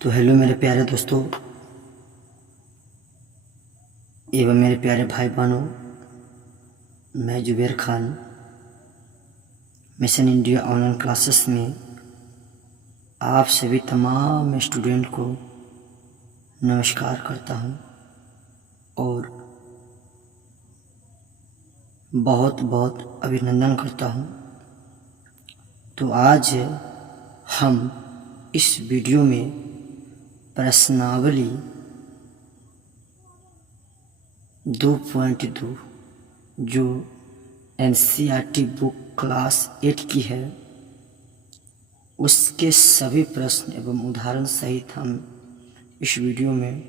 तो हेलो मेरे प्यारे दोस्तों एवं मेरे प्यारे भाई बहनों, मैं Zuber Khan mission India online classes में आप सभी तमाम स्टूडेंट को नमस्कार करता हूं और बहुत बहुत अभिनंदन करता हूं। तो आज हम इस वीडियो में प्रश्नावली 2.2 जो NCERT बुक क्लास 8 की है उसके सभी प्रश्न एवं उदाहरण सहित हम इस वीडियो में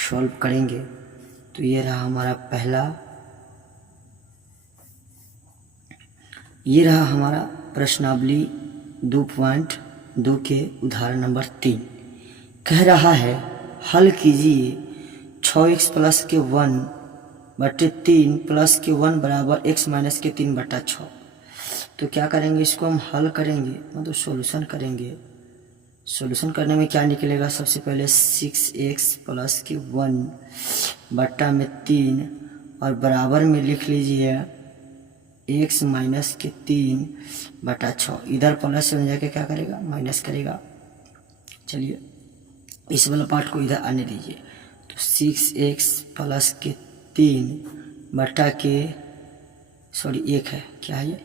सॉल्व करेंगे। तो ये रहा हमारा प्रश्नावली 2.2 के उदाहरण नंबर 3। कह रहा है हल कीजिए 6x प्लस के 1/3 प्लस के 1 बराबर x माइनस के 3/6। तो क्या करेंगे, इसको हम हल करेंगे मतलब सॉल्यूशन करेंगे। सॉल्यूशन करने में क्या निकलेगा, सबसे पहले 6x प्लस के 1/3 और बराबर में लिख लीजिए x माइनस के 3/6। इधर प्लस से जाके क्या करेगा, माइनस करेगा। चलिए इस वाला पार्ट को इधर आने दीजिए। तो 6x प्लस के 1 है, क्या है ये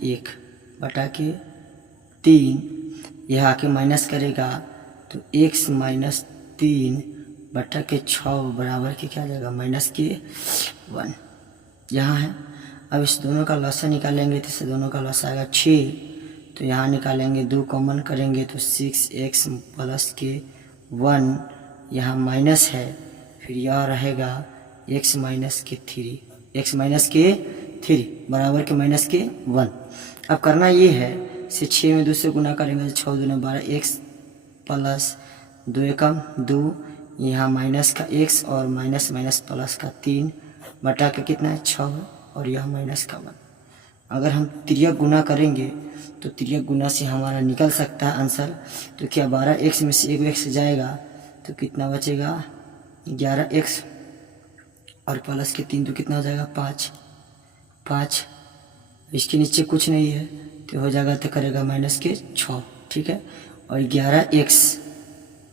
1/3 यह आके माइनस करेगा तो x माइनस 3/6 बराबर के क्या जाएगा, माइनस के 1 यहाँ है। अब इस दोनों का लसा निकालेंगे तो इससे दोनों का लसा आएगा 6। तो यहाँ निकालेंगे 2 कॉमन करेंगे तो 6x प्लस के 1 यहाँ माइनस है, फिर यह रहेगा x माइनस के 3 बराबर के माइनस के 1। अब करना ये है, से 6 में 2 से गुना करेंगे तो 6 दूना 12 x प्लस 2 एकम 2 यहाँ माइनस का x और माइनस प्लस का 3 बटा के कितना है 6 और यह माइनस का 1। अगर हम तिर्यक गुना करेंगे तो तिर्यक गुना से हमारा निकल सकता है आंसर। तो क्या 12x में से 1x जाएगा तो कितना बचेगा 11x और प्लस के 3 तो कितना हो जाएगा 5। इसके नीचे कुछ नहीं है तो हो जाएगा, तो करेगा माइनस के 6, ठीक है। और 11x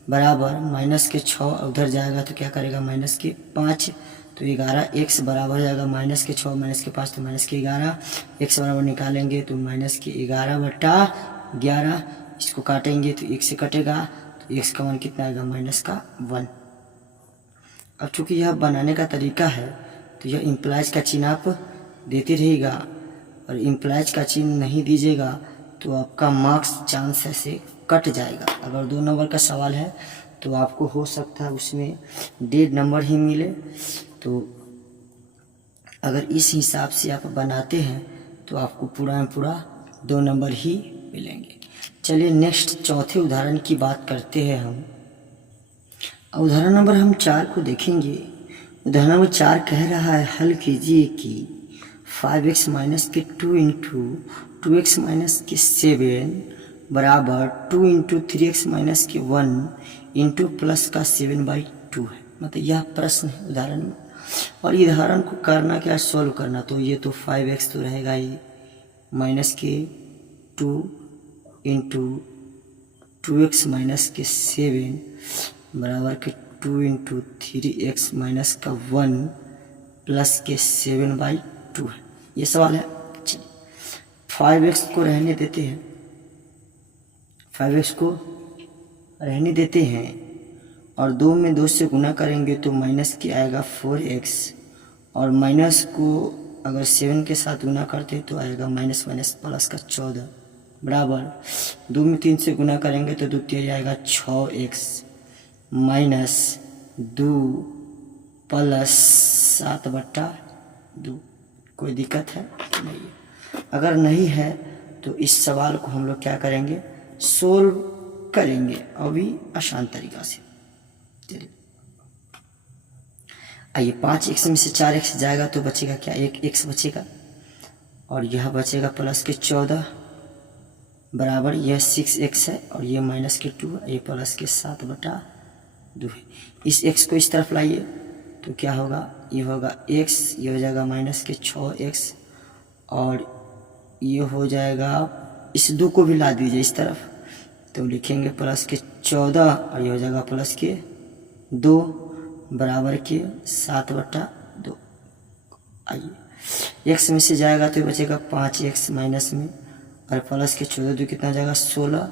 बराबर माइनस के 6 उधर जाएगा तो क्या करेगा माइनस के 5। तो 11x बराबर हो जाएगा माइनस के 6 माइनस के 5 तो माइनस के 11। x बराबर निकालेंगे तो माइनस के 11/11, इसको काटेंगे तो 1 से कटेगा तो x का मान कितना आएगा, माइनस का 1। अब चूँकि यह बनाने का तरीका है तो यह इम्प्लाइज का चिन्ह आप देते रहिएगा, और इम्प्लाइज का चिन्ह नहीं दीजिएगा तो आपका मार्क्स चांस से कट जाएगा। अगर 2 नंबर का सवाल है तो आपको हो सकता है उसमें 1.5 नंबर ही मिले। तो अगर इस हिसाब से आप बनाते हैं तो आपको पूरा में पूरा 2 नंबर ही मिलेंगे। चलिए नेक्स्ट चौथे उदाहरण की बात करते हैं हम। उदाहरण नंबर हम 4 को देखेंगे। उदाहरण नंबर 4 कह रहा है हल कीजिए कि 5x माइनस के 2 इंटू 2x माइनस के 7 बराबर 2 इंटू 3x माइनस के 1 इंटू प्लस का 7/2 है। मतलब यह प्रश्न है उदाहरण में, और उदाहरण को करना क्या, सॉल्व करना। तो ये तो 5x तो रहेगा ही, माइनस के 2 इंटू 2x माइनस के 7 बराबर के 2 इंटू 3x माइनस का 1 प्लस के 7/2 है। ये सवाल है। 5x को रहने देते हैं, 5x को रहने देते हैं और 2 में 2 से गुना करेंगे तो माइनस के आएगा 4x, और माइनस को अगर 7 के साथ गुना करते तो आएगा माइनस प्लस का 14 बराबर 2 में 3 से गुना करेंगे तो 2 3 आएगा 6x माइनस 2 प्लस 7/2। कोई दिक्कत है नहीं? अगर नहीं है तो इस सवाल को हम लोग क्या करेंगे, सोल्व करेंगे अभी आसान तरीका से। चलिए आइए 5x में से 4x जाएगा तो बचेगा क्या, 1x बचेगा, और यह बचेगा प्लस के 14 बराबर यह 6x है और ये माइनस के 2 ये प्लस के 7/2 2 है। इस x को इस तरफ लाइए तो क्या होगा, ये होगा x, ये हो जाएगा माइनस के 6x और ये हो जाएगा, इस 2 को भी ला दीजिए इस तरफ तो लिखेंगे प्लस के 14 और ये हो जाएगा प्लस के 2 बराबर के 7/2। आइए x में से जाएगा तो ये बचेगा 5x माइनस में और प्लस के 14 2 कितना जाएगा 16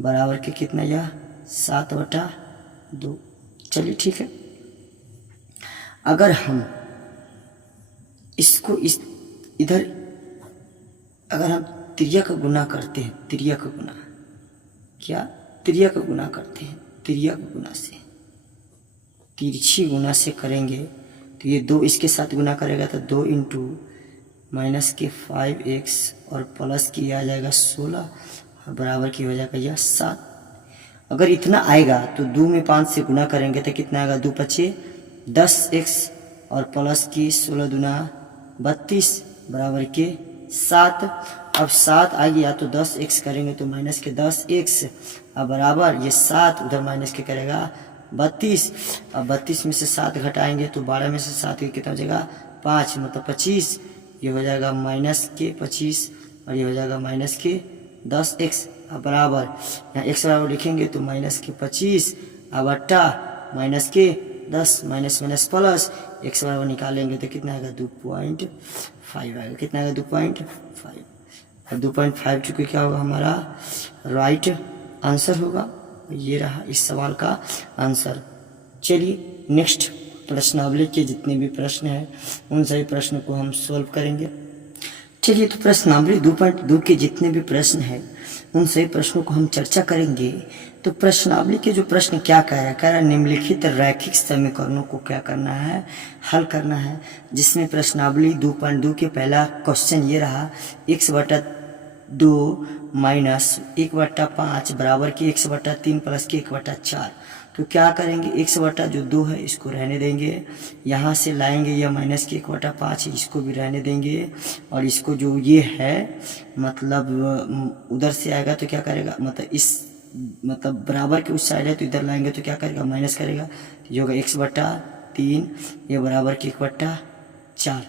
बराबर के कितना यह 7/2। चलिए ठीक है। अगर हम इसको इस इधर अगर हम त्रिज्या का गुना करते हैं, त्रिज्या का गुना क्या, त्रिज्या का गुना करते हैं, त्रिज्या का गुना से तिरछी गुना से करेंगे तो ये 2 इसके साथ गुना करेगा तो 2 इंटू माइनस के 5x और प्लस की आ जाएगा 16 और बराबर की हो जाएगा यह 7। अगर इतना आएगा तो 2 में 5 से गुना करेंगे तो कितना आएगा, 2 पचे 10x और प्लस की 16 दूना 32 बराबर के 7। अब 7 आ गया तो 10x करेंगे तो माइनस के 10x अब बराबर ये 7 उधर माइनस के करेगा 32। अब 32 में से 7 घटाएंगे तो 12 में से 7 कितना हो जाएगा 5 मतलब 25। ये हो जाएगा माइनस के 25 और ये हो जाएगा माइनस के 10x अब बराबर यहाँ x बराबर लिखेंगे तो माइनस के 25 अब बट्टा माइनस के 10 माइनस माइनस प्लस x बराबर निकालेंगे तो कितना आएगा 2.5 आएगा। कितना आएगा 2.5 और 2.5 चूँकि क्या होगा हमारा राइट आंसर होगा। ये रहा इस सवाल का आंसर। चलिए नेक्स्ट प्रश्नावली के जितने भी प्रश्न हैं उन सभी प्रश्न को हम सॉल्व करेंगे। चलिए तो प्रश्नावली 2.2 के जितने भी प्रश्न हैं उन सभी प्रश्नों को हम चर्चा करेंगे। तो प्रश्नावली के जो प्रश्न क्या कह रहा है निम्नलिखित रैखिक समीकरणों को क्या करना है, हल करना है। जिसमें प्रश्नावली 2.2 के पहला क्वेश्चन ये रहा x/2 माइनस 1/5 बराबर की x/3 प्लस की 1/4। तो क्या करेंगे, x/2 है इसको रहने देंगे, यहाँ से लाएंगे यह माइनस की 1/5 इसको भी रहने देंगे और इसको जो ये है मतलब उधर से आएगा तो क्या करेगा, मतलब बराबर के उस साइड है तो इधर लाएंगे तो क्या करेगा माइनस करेगा तो ये होगा x/3 ये बराबर की 1/4।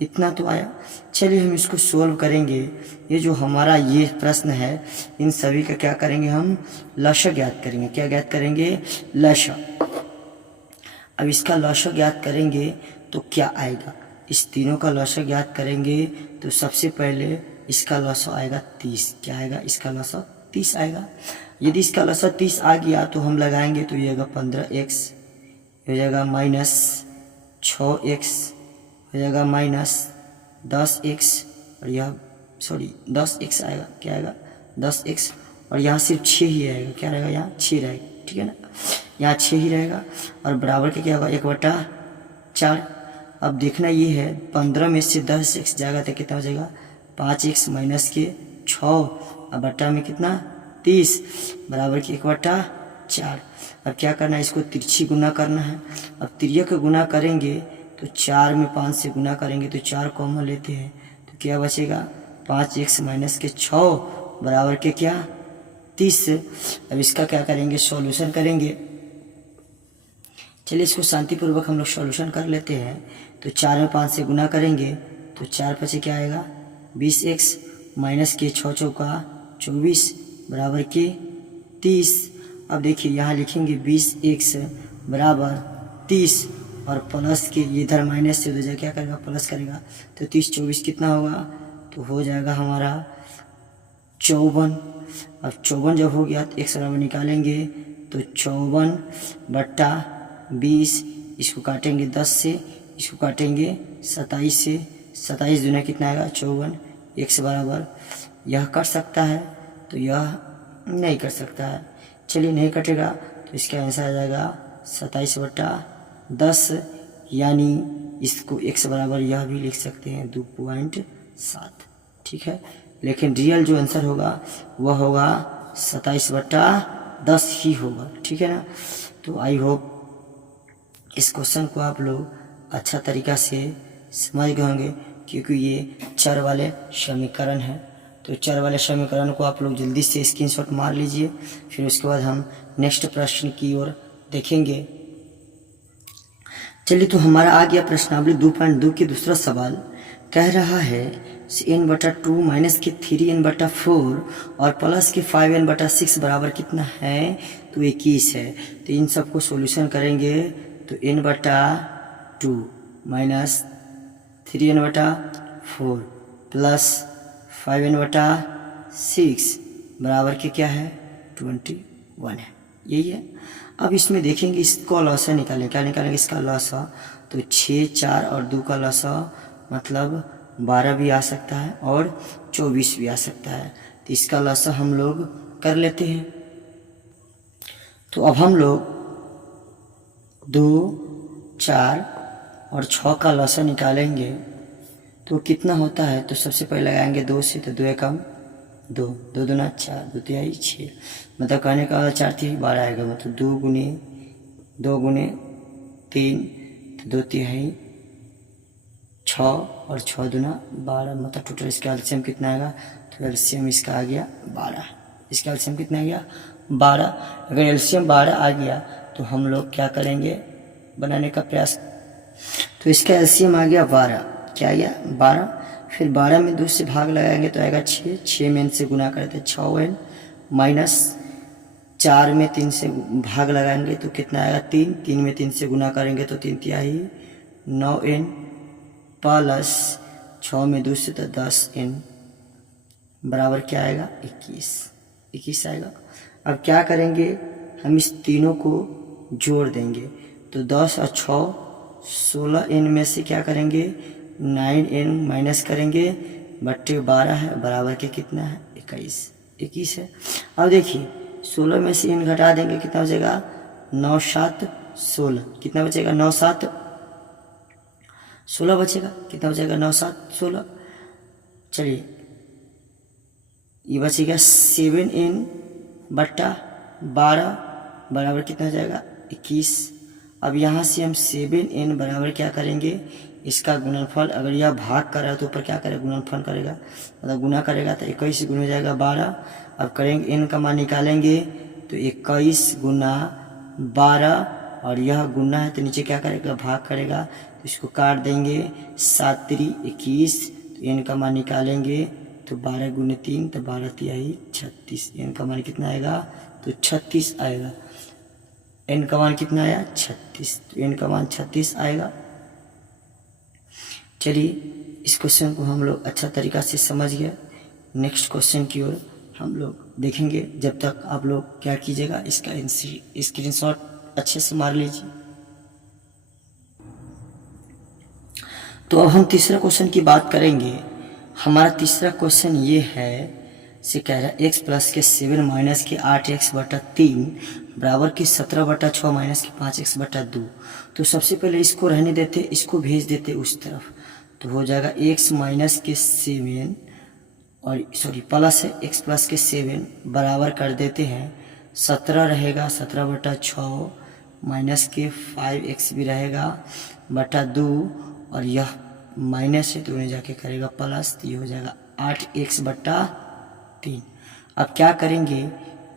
इतना तो आया। चलिए हम इसको सोल्व करेंगे। ये जो हमारा ये प्रश्न है इन सभी का क्या करेंगे हम लसागु ज्ञात करेंगे। क्या ज्ञात करेंगे, लसागु। अब इसका लसागु ज्ञात करेंगे तो क्या आएगा, इस तीनों का लसागु ज्ञात करेंगे तो सबसे पहले इसका लसागु आएगा 30। क्या आएगा, इसका लसागु 30 आएगा। यदि इसका लसागु 30 आ गया तो हम लगाएंगे तो ये आएगा 15x हो जाएगा माइनस 6x हो जाएगा माइनस 10x और यह 10x आएगा। क्या आएगा 10x और यहाँ सिर्फ 6 ही आएगा। क्या रहेगा, यहाँ 6 रहेगा, ठीक है ना, यहाँ 6 ही रहेगा और बराबर के क्या होगा 1/4। अब देखना ये है 15 में से 10x जाएगा तो कितना हो जाएगा 5x माइनस के 6 और बट्टा में कितना 30 बराबर की 1/4। अब क्या करना है, इसको तिरछी गुना करना है। अब तिर्यक का गुना करेंगे तो 4 में 5 से गुना करेंगे तो 4 कॉमन लेते हैं तो क्या बचेगा 5x माइनस के 6 बराबर के क्या 30। अब इसका क्या करेंगे, सॉल्यूशन करेंगे। चलिए इसको शांतिपूर्वक हम लोग सॉल्यूशन कर लेते हैं। तो 4 में 5 से गुना करेंगे तो 4 पचे क्या आएगा 20x माइनस के 6 चौका 24 बराबर के 30। अब देखिए यहाँ लिखेंगे 20x बराबर 30 और प्लस के इधर माइनस से उधर क्या करेगा प्लस करेगा तो 30 24 कितना होगा तो हो जाएगा हमारा 54। अब 54 जब हो गया तो x बराबर निकालेंगे तो 54 बट्टा 20 इसको काटेंगे 10 से, इसको काटेंगे 27 से, 27 दूना कितना आएगा 54। x बराबर यह कट सकता है तो यह नहीं कर सकता है। चलिए नहीं कटेगा तो इसका आंसर आ जाएगा 27/10 यानी इसको x बराबर यह भी लिख सकते हैं 2.7, ठीक है। लेकिन रियल जो आंसर होगा वह होगा 27/10 ही होगा, ठीक है ना। तो आई होप इस क्वेश्चन को आप लोग अच्छा तरीका से समझ गए होंगे क्योंकि ये चर वाले समीकरण हैं। तो चर वाले समीकरण को आप लोग जल्दी से स्क्रीनशॉट मार लीजिए, फिर उसके बाद हम नेक्स्ट प्रश्न की ओर देखेंगे। चलिए, तो हमारा आ गया प्रश्नावली 2.2 की दूसरा सवाल। कह रहा है n/2 माइनस के 3n/4 और प्लस के 5n/6 बराबर कितना है, तो 21 है। तो इन सबको सॉल्यूशन करेंगे तो n/2 minus 3n/4 plus 5n/6 बराबर के क्या है, 21 है। यही है। अब इसमें देखेंगे इसको लॉसा निकालेंगे। क्या निकालेंगे इसका लॉसा, तो 6, 4 और 2 का लॉसा मतलब 12 भी आ सकता है और 24 भी आ सकता है। तो इसका लॉसा हम लोग कर लेते हैं। तो अब हम लोग 2, 4 और 6 का लॉसा निकालेंगे तो कितना होता है। तो सबसे पहले लगाएंगे 2 से, तो 2 एकम 2, 2 दूना 4, 2 तिहाई 6, मतलब कहने का 4 तिहाई 12 आएगा। मतलब 2 गुने 3, तो 2 तिहाई 6 और 6 दूना 12, मतलब टोटल इसका एलसीएम कितना आएगा, तो एलसीएम इसका आ गया 12। इसका एलसीएम कितना आ गया, 12। अगर एलसीएम 12 आ गया तो हम लोग क्या करेंगे, बनाने का प्रयास। तो इसका एलसीएम आ गया 12। क्या आ गया, 12। फिर 12 में 2 से भाग लगाएंगे तो आएगा 6, 6 में n से गुना करते 6n, माइनस 4 में 3 से भाग लगाएंगे तो कितना आएगा, 3, 3 में 3 से गुना करेंगे तो 3 तिहाई 9n, प्लस 6 में 2 से तो 10n बराबर क्या आएगा, 21 आएगा। अब क्या करेंगे, हम इस तीनों को जोड़ देंगे तो 10 और 6 16n में से क्या करेंगे, 9n माइनस करेंगे बट्टे 12 है, बराबर के कितना है, 21 है। अब देखिए 16 में से n घटा देंगे, कितना बचेगा, 9 7 16, कितना बचेगा, 9 7 16 बचेगा। कितना बचेगा, 9 7 16। चलिए, ये बचेगा 7n बट्टा 12 बराबर कितना हो जाएगा, 21। अब यहाँ से हम 7n बराबर क्या करेंगे, इसका गुणनफल, अगर यह भाग कर रहा है तो ऊपर क्या करेगा, गुणनफल करेगा, मतलब गुना करेगा तो 21 गुना हो जाएगा 12। अब करेंगे n का मान निकालेंगे तो 21 गुना 12, और यह गुना है तो नीचे क्या करेगा, भाग करेगा, तो इसको काट देंगे, 7 3 21। तो n का मान निकालेंगे तो 12 गुने 3 तो 12 तिहाई 36। n का मान कितना आएगा, तो 36 आएगा। n का मान कितना आया, 36। तो n का मान 36 आएगा। चलिए, इस क्वेश्चन को हम लोग अच्छा तरीका से समझ गए। नेक्स्ट क्वेश्चन की ओर हम लोग देखेंगे। जब तक आप लोग क्या कीजिएगा, इसका स्क्रीनशॉट अच्छे से मार लीजिए। तो अब हम तीसरा क्वेश्चन की बात करेंगे। हमारा तीसरा क्वेश्चन ये है, से कह रहा है x प्लस के 7 माइनस के 8x/3 बराबर की 17/6 माइनस के 5x/2। तो सबसे पहले इसको रहने देते, इसको भेज देते उस तरफ, तो हो जाएगा x माइनस के 7 और प्लस है x प्लस के 7 बराबर कर देते हैं 17 रहेगा, 17/6 माइनस के 5x भी रहेगा बटा 2, और यह माइनस है तो उन्हें जाके करेगा प्लस, तो ये हो जाएगा 8x/3। अब क्या करेंगे,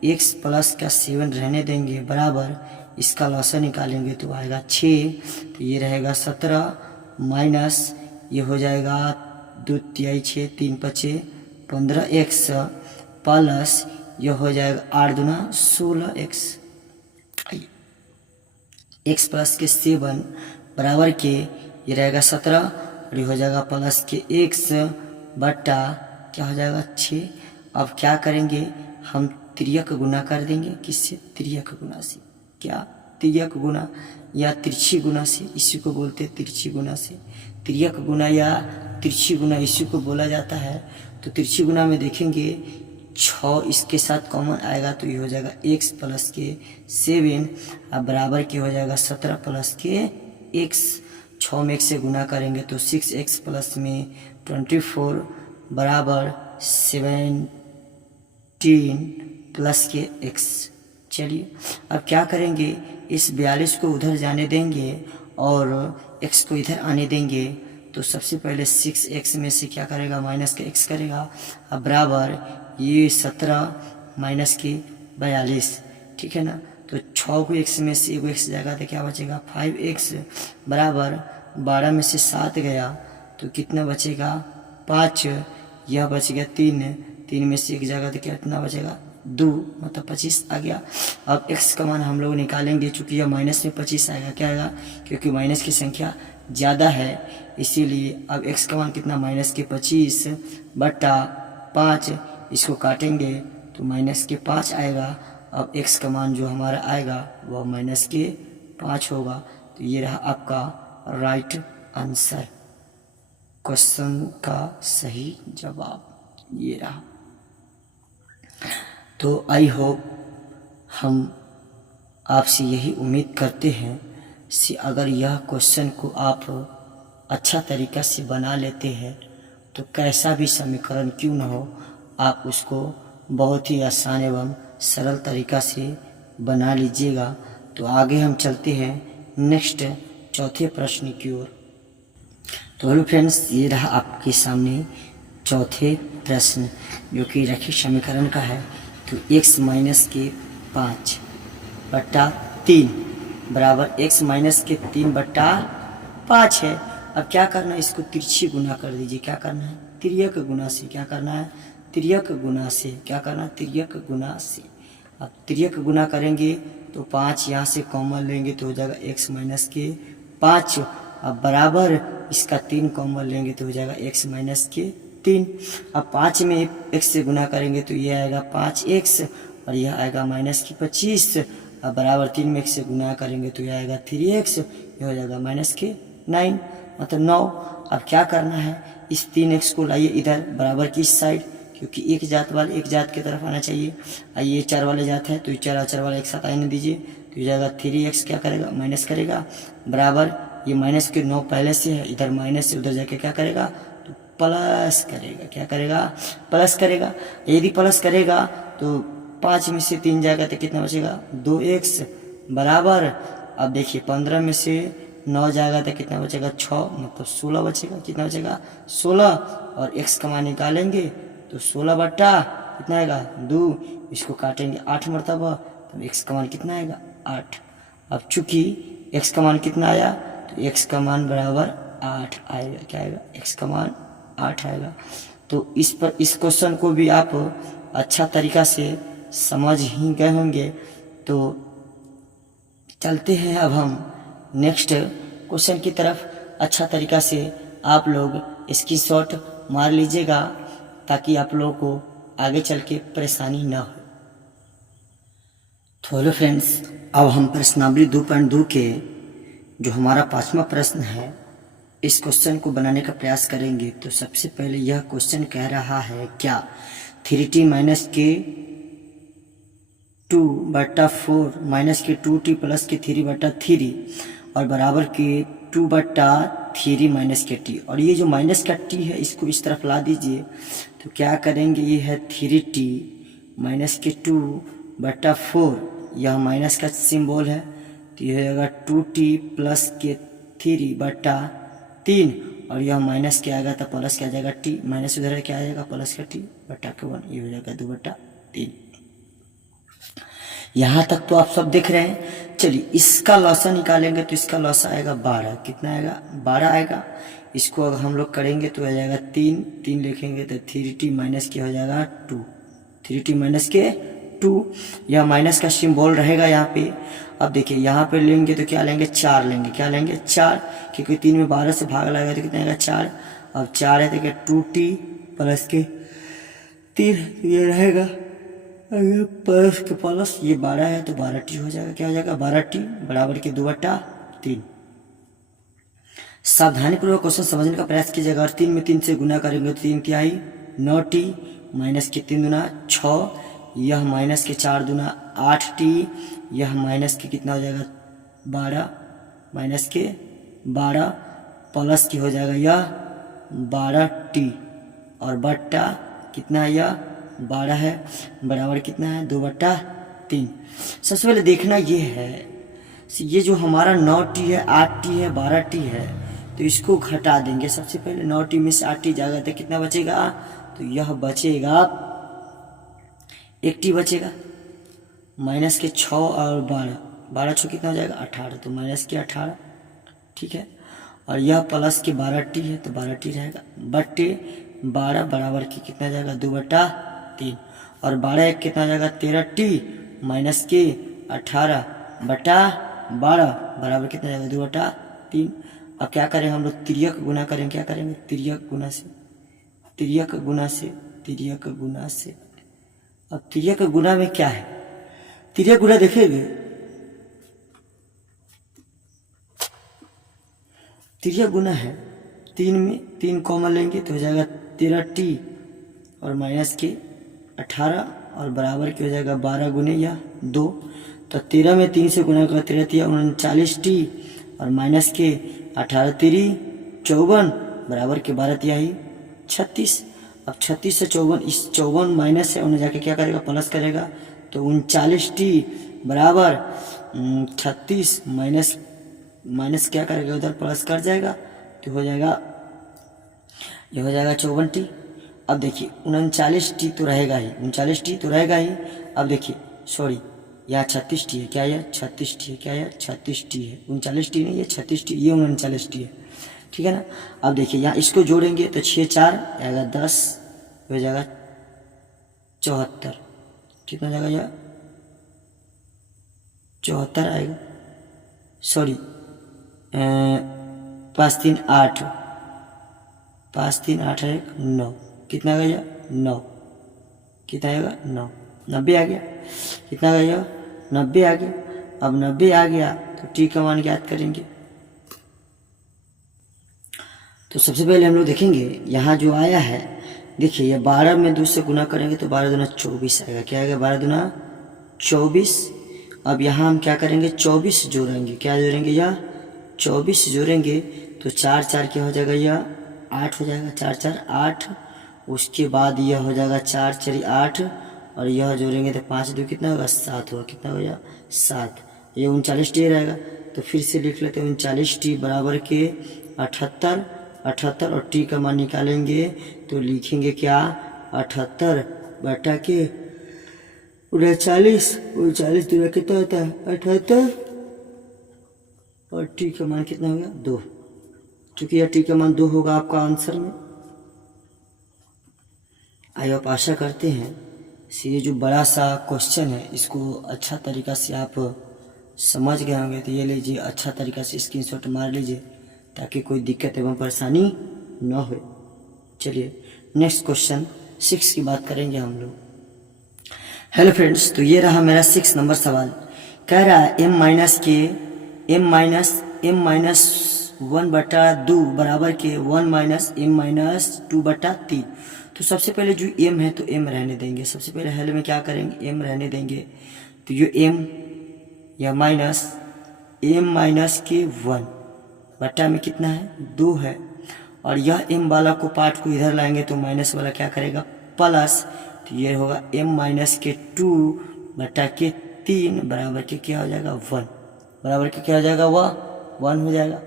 x प्लस का 7 रहने देंगे बराबर, इसका लॉसा निकालेंगे तो आएगा 6, तो ये रहेगा 17 माइनस ये हो जाएगा 2 तिहाई 6, 3 5 15x प्लस ये हो जाएगा 8 दूना 16x। x प्लस के 7 बराबर के ये रहेगा 17 और ये हो जाएगा प्लस के x बट्टा क्या हो जाएगा 6। अब क्या करेंगे, हम तिर्यक गुना कर देंगे, किससे, तिर्यक गुना से। क्या, तिर्यक गुना या तिरछी गुना से, इसी को बोलते हैं तिरछी गुना से। तिर्यक गुना या तिरछी गुना इसी को बोला जाता है। तो तिरछी गुना में देखेंगे 6 इसके साथ कॉमन आएगा तो ये हो जाएगा x प्लस के 7 अब बराबर के हो जाएगा 17 प्लस के x। 6 में x से गुना करेंगे तो 6x प्लस में 24 बराबर 17 प्लस के x। चलिए, अब क्या करेंगे, इस 42 को उधर जाने देंगे और x को इधर आने देंगे। तो सबसे पहले 6x में से क्या करेगा, माइनस के x करेगा। अब बराबर ये 17 माइनस की 42, ठीक है ना। तो 6 को x में से 1 x जाएगा तो क्या बचेगा 5x बराबर 12 में से 7 गया तो कितना बचेगा 5, यह बच गया 3 में से 1 जाएगा तो कितना बचेगा 2, मतलब 25 आ गया। अब x का मान हम लोग निकालेंगे, चूँकि यह माइनस में 25 आएगा, क्या आएगा, क्योंकि माइनस की संख्या ज़्यादा है इसीलिए। अब x का मान कितना माइनस के 25 बटा 5, इसको काटेंगे तो माइनस के 5 आएगा। अब x का मान जो हमारा आएगा वह माइनस के 5 होगा। तो ये रहा आपका राइट आंसर, क्वेश्चन का सही जवाब ये रहा। तो आई होप हम आपसे यही उम्मीद करते हैं कि अगर यह क्वेश्चन को आप अच्छा तरीक़ा से बना लेते हैं तो कैसा भी समीकरण क्यों न हो, आप उसको बहुत ही आसान एवं सरल तरीक़ा से बना लीजिएगा। तो आगे हम चलते हैं नेक्स्ट चौथे प्रश्न की ओर। तो हेलो फ्रेंड्स, ये रहा आपके सामने चौथे प्रश्न जो कि रैखिक समीकरण का है। तो x माइनस के 5 बटा 3 बराबर x माइनस के 3 बटा 5 है। अब क्या करना है, इसको तिरछी गुना कर दीजिए। क्या करना है, तिर्यक गुना से। क्या करना है, तिर्यक गुना से। क्या करना है, तिर्यक गुना से। अब तिर्यक गुना करेंगे तो 5 यहाँ से कॉमन लेंगे तो हो जाएगा x माइनस के 5। अब बराबर इसका 3 कॉमन लेंगे तो हो जाएगा x माइनस के 3। अब 5 में x से गुना करेंगे तो ये आएगा 5x और यह आएगा माइनस की 25। अब बराबर 3 में x से गुना करेंगे तो यह आएगा 3x, यह हो जाएगा माइनस के 9 मतलब 9। अब क्या करना है, इस 3x को लाइए इधर बराबर की इस साइड, क्योंकि एक जात वाले एक जात की तरफ आना चाहिए। आइए 4 वाले जात है तो ये 4 4 वाले एक साथ आने दीजिए तो ये जाएगा 3x क्या करेगा माइनस करेगा बराबर ये माइनस के 9 पहले से है, इधर माइनस से उधर जाके क्या करेगा तो प्लस करेगा। क्या करेगा, प्लस करेगा। यदि प्लस करेगा तो 5 में से 3 जाएगा तो कितना बचेगा 2x बराबर। अब देखिए 15 में से 9 जाएगा तो कितना बचेगा 6 मतलब 16 बचेगा। कितना बचेगा 16 और x का मान निकालेंगे तो 16 बट्टा कितना आएगा 2, इसको काटेंगे 8 मरतबा तो x का मान कितना आएगा 8। अब चूंकि x का मान कितना आया तो x का मान बराबर 8 आएगा। क्या आएगा, x का मान 8 आएगा। तो इस क्वेश्चन को भी आप अच्छा तरीका से समझ ही गए होंगे। तो चलते हैं अब हम नेक्स्ट क्वेश्चन की तरफ। अच्छा तरीका से आप लोग स्क्रीनशॉट मार लीजिएगा ताकि आप लोगों को आगे चल के परेशानी ना हो। तो हेलो फ्रेंड्स, अब हम प्रश्नावली 2.2 के जो हमारा 5वां प्रश्न है इस क्वेश्चन को बनाने का प्रयास करेंगे। तो सबसे पहले यह क्वेश्चन कह रहा है क्या 3t माइनस के 2 बटा 4 माइनस के 2t प्लस के 3 बटा 3 और बराबर के 2 बटा 3 माइनस के t। और ये जो माइनस का t है इसको इस तरफ ला दीजिए तो क्या करेंगे, ये है 3t माइनस के 2 बटा 4, यह माइनस का सिंबल है तो यह हो जाएगा 2t प्लस के 3 बटा 3 और यह माइनस क्या आएगा तो प्लस क्या आ जाएगा t, माइनस उधर क्या आ जाएगा प्लस का t बटा के 1, ये हो जाएगा 2 बटा 3। यहाँ तक तो आप सब देख रहे हैं। चलिए इसका लॉसा निकालेंगे तो इसका लॉसा आएगा 12। कितना आएगा 12 आएगा। इसको अगर हम लोग करेंगे तो आ जाएगा 3 लिखेंगे तो 3t माइनस क्या हो जाएगा 2, 3t माइनस के 2। यह माइनस का सिंबल रहेगा यहाँ पे। अब देखिए यहाँ पे लेंगे तो क्या लेंगे 4 लेंगे। क्या लेंगे 4, क्योंकि 3 में 12 से भाग लगेगा तो कितना आएगा 4। अब 4 है तो क्या 2t प्लस के 3 ये रहेगा प्लस के प्लस ये 12 है तो 12t हो जाएगा। क्या हो जाएगा 12t बराबर के 2 बटा 3। सावधानी पूर्वक क्वेश्चन समझने का प्रयास कीजिएगा। अगर 3 में 3 से गुना करेंगे तो 3 तिहाई 9t माइनस के 3 दूना 6, यह माइनस के 4 दूना 8t, यह माइनस के कितना हो जाएगा 12 माइनस के 12 प्लस की हो जाएगा यह 12t और बट्टा कितना है यह 12 है बराबर कितना है 2 बटा 3। सबसे पहले देखना ये है ये जो हमारा 9t है 8t है 12t है तो इसको घटा देंगे। सबसे पहले 9t में से 8t जाएगा तो कितना बचेगा, तो यह बचेगा 1t बचेगा। माइनस के 6 और 12, 12 छः कितना हो जाएगा 18, तो माइनस के 18, ठीक है। और यह प्लस के 12t है तो 12t रहेगा, बट्टे 12 बराबर के कितना जाएगा 2/3, और 12 एक कितना हो जाएगा 13t माइनस के 18 बटा 12 बराबर कितना जाएगा 2/3। अब क्या करें हम लोग, तिर्यक गुना करें, क्या करेंगे तिर्यक गुना से, तिर्यक गुना से, तिर्यक गुना से। अब तिर्यक गुना में क्या है, तिर्यक गुना देखेंगे, तिर्यक गुना है 3 में 3 कॉमन लेंगे तो हो जाएगा 13t और माइनस के 18 और बराबर के हो जाएगा 12 गुने या 2, तो 13 में 3 से गुना कर 13 तिया 39t और माइनस के 18 तिरी 54 बराबर के 12 तिहाई 36। अब 36 से 54, इस 54 माइनस से उन्हें जाके क्या करेगा प्लस करेगा, तो 39t बराबर 36 माइनस माइनस क्या करेगा उधर प्लस कर जाएगा तो हो जाएगा, ये हो जाएगा 54t। अब देखिए 39t तो रहेगा ही, 39t तो रहेगा ही। अब देखिए सॉरी यहाँ 36t है, क्या यह 36t है, क्या यह 36t है, 39t नहीं, ये 36t, ये 39t है, ठीक है ना। अब देखिए यहाँ इसको जोड़ेंगे तो 6 4 आएगा 10, हो जाएगा 74, कितना जाएगा यह 74 आएगा, सॉरी 5 3 8, 5 3 8 1 9, कितना आ गया 9, कितना आएगा 9, 90 आ गया, कितना आ गया 90 आ गया। अब 90 आ गया तो टी का मान ज्ञात करेंगे। तो सबसे पहले हम लोग देखेंगे यहाँ जो आया है, देखिए ये 12 में 2 से गुना करेंगे तो 12 दूना 24 आएगा, क्या आएगा 12 दूना 24। अब यहाँ हम क्या करेंगे 24 जोड़ेंगे, क्या जोड़ेंगे यह 24 जोड़ेंगे तो 4 4 क्या हो जाएगा यह 8 हो जाएगा, 4 4 8, उसके बाद यह हो जाएगा 4 4 8 और यह जोड़ेंगे तो 5 2 कितना होगा 7 होगा, कितना हो जाएगा 7, ये 39t रहेगा। तो फिर से लिख लेते हैं 39t बराबर के 78, 78 और t का मान निकालेंगे तो लिखेंगे क्या 78 बटा के 39, 39 दूना कितना होता है 78 और t का मान कितना हो गया 2, क्योंकि यह t का मान 2 होगा आपका आंसर में। आइए आप आशा करते हैं ये जो बड़ा सा क्वेश्चन है इसको अच्छा तरीक़ा से आप समझ गए होंगे। तो ये लीजिए अच्छा तरीक़ा से स्क्रीनशॉट मार लीजिए ताकि कोई दिक्कत एवं परेशानी न हो। चलिए नेक्स्ट क्वेश्चन 6 की बात करेंगे हम लोग। हेलो फ्रेंड्स, तो ये रहा मेरा 6 नंबर सवाल। कह रहा है m माइनस 1/2 बराबर के 1 माइनस m माइनस 2/3। तो सबसे पहले जो m है तो m रहने देंगे, सबसे पहले हेल में क्या करेंगे m रहने देंगे। तो ये m या माइनस m माइनस के 1 बटा में कितना है 2 है, और यह m वाला को पार्ट को इधर लाएंगे तो माइनस वाला क्या करेगा प्लस, तो ये होगा m माइनस के 2 बटा के 3 बराबर के क्या हो जाएगा 1, बराबर के क्या हो जाएगा वह 1 हो जाएगा।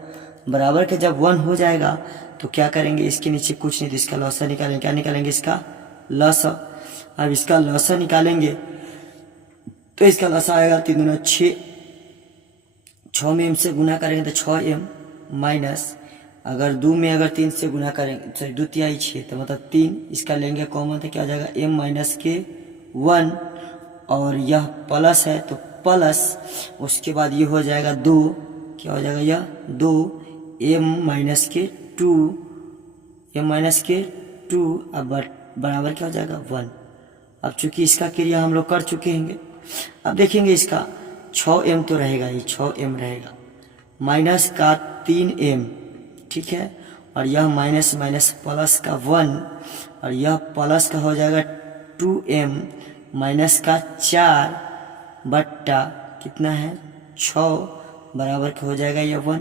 बराबर के जब 1 हो जाएगा तो क्या करेंगे इसके नीचे कुछ नहीं तो इसका लॉसा निकालेंगे, क्या निकालेंगे इसका लॉसा। अब इसका लॉसा निकालेंगे तो इसका लॉसा आएगा 3 दूना 6, 6 में m से गुना करेंगे तो 6m माइनस, अगर 2 में अगर 3 से गुना करेंगे सॉरी 2 तिहाई 6 तो मतलब 3, इसका लेंगे कॉमन तो क्या हो जाएगा m माइनस के 1 और यह प्लस है तो प्लस, उसके बाद ये हो जाएगा 2, क्या हो जाएगा यह 2 m माइनस के 2, m माइनस के 2 अब बराबर क्या हो जाएगा 1। अब चूंकि इसका क्रिया हम लोग कर चुके हैं, अब देखेंगे इसका 6m तो रहेगा ही, 6m रहेगा माइनस का 3m, ठीक है, और यह माइनस माइनस प्लस का 1 और यह प्लस का हो जाएगा 2m माइनस का 4 बट्टा कितना है 6 बराबर का हो जाएगा यह 1,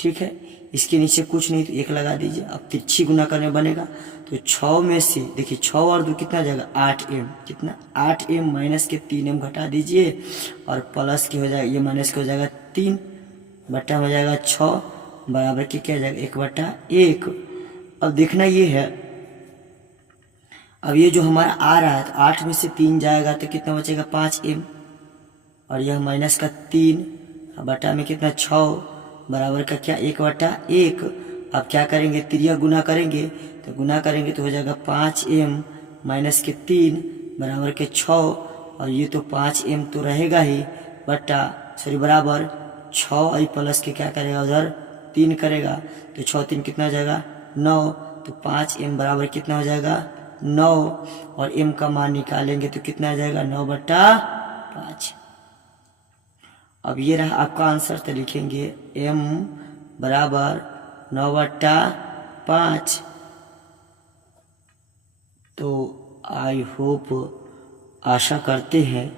ठीक है। इसके नीचे कुछ नहीं तो 1 लगा दीजिए। अब तिरछी गुना करने बनेगा तो 6 में से देखिए 6 और 2 कितना जाएगा 8m, कितना 8m माइनस के 3m घटा दीजिए और प्लस की हो जाएगा ये माइनस के हो जाएगा 3 बट्टा हो जाएगा 6 बराबर के क्या जाएगा 1/1। अब देखना ये है, अब ये जो हमारा आ रहा है तो 8 में से 3 जाएगा तो कितना बचेगा 5m, और यह माइनस का 3 बटा में कितना 6 बराबर का क्या 1/1। अब क्या करेंगे, त्रिया गुना करेंगे तो हो जाएगा 5m माइनस के 3 बराबर के 6 और ये तो 5m तो रहेगा ही बराबर 6 प्लस के क्या करेगा उधर 3 करेगा तो 6 3 कितना हो जाएगा 9 तो 5m बराबर कितना हो जाएगा 9 और m का मान निकालेंगे तो कितना आ जाएगा 9/5। अब ये रहा आपका आंसर, तो लिखेंगे m बराबर 9/5। तो आई होप, आशा करते हैं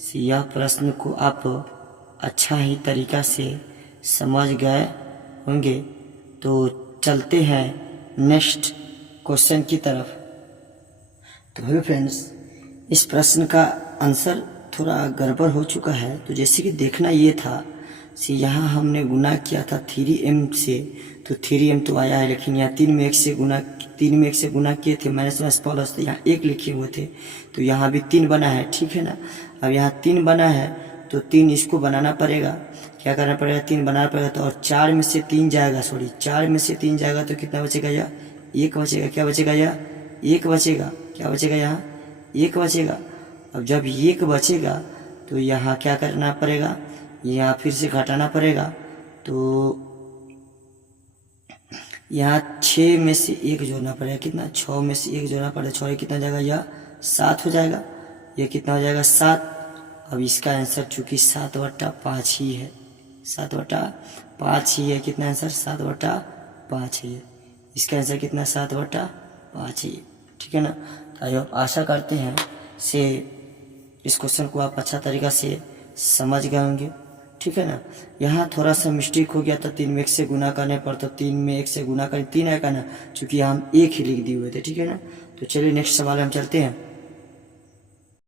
कि यह प्रश्न को आप अच्छा ही तरीका से समझ गए होंगे। तो चलते हैं नेक्स्ट क्वेश्चन की तरफ। तो हेलो फ्रेंड्स, इस प्रश्न का आंसर थोड़ा गड़बड़ हो चुका है। तो जैसे कि देखना ये था कि यहाँ हमने गुना किया था 3m से, तो 3m तो आया है, लेकिन यहाँ 3 में 1 से गुना किए थे माइनस प्लस, तो यहाँ 1 लिखे हुए थे, तो यहाँ भी 3 बना है, ठीक है ना। अब यहाँ 3 बना है तो 3 इसको बनाना पड़ेगा, क्या करना पड़ेगा 3 बनाना पड़ेगा। तो और 4 में से 3 जाएगा, 4 में से 3 जाएगा तो कितना बचेगा, यह 1 बचेगा। क्या बचेगा, यह 1 बचेगा। क्या बचेगा, यहाँ 1 बचेगा। अब जब 1 बचेगा तो यहाँ क्या करना पड़ेगा, यहाँ फिर से घटाना पड़ेगा। तो यहाँ 6 में से 1 जोड़ना पड़ेगा, कितना 6 में से 1 जोड़ना पड़ेगा, 6 कितना जाएगा, यह 7 हो जाएगा। यह कितना हो जाएगा 7। अब इसका आंसर चूँकि 7/5 ही है, 7/5 ही है, कितना आंसर 7/5 ही है। इसका आंसर कितना 7/5 ही है, ठीक है ना। तो आशा करते हैं से इस क्वेश्चन को आप अच्छा तरीका से समझ गए होंगे, ठीक है ना। यहाँ थोड़ा सा मिस्टेक हो गया था, 3 में 1 से गुना करने पर, तो 3 में 1 से गुना करें 3 आएगा ना, चूँकि हम 1 ही लिख दिए हुए थे, ठीक है ना। तो चलिए नेक्स्ट सवाल हम चलते हैं।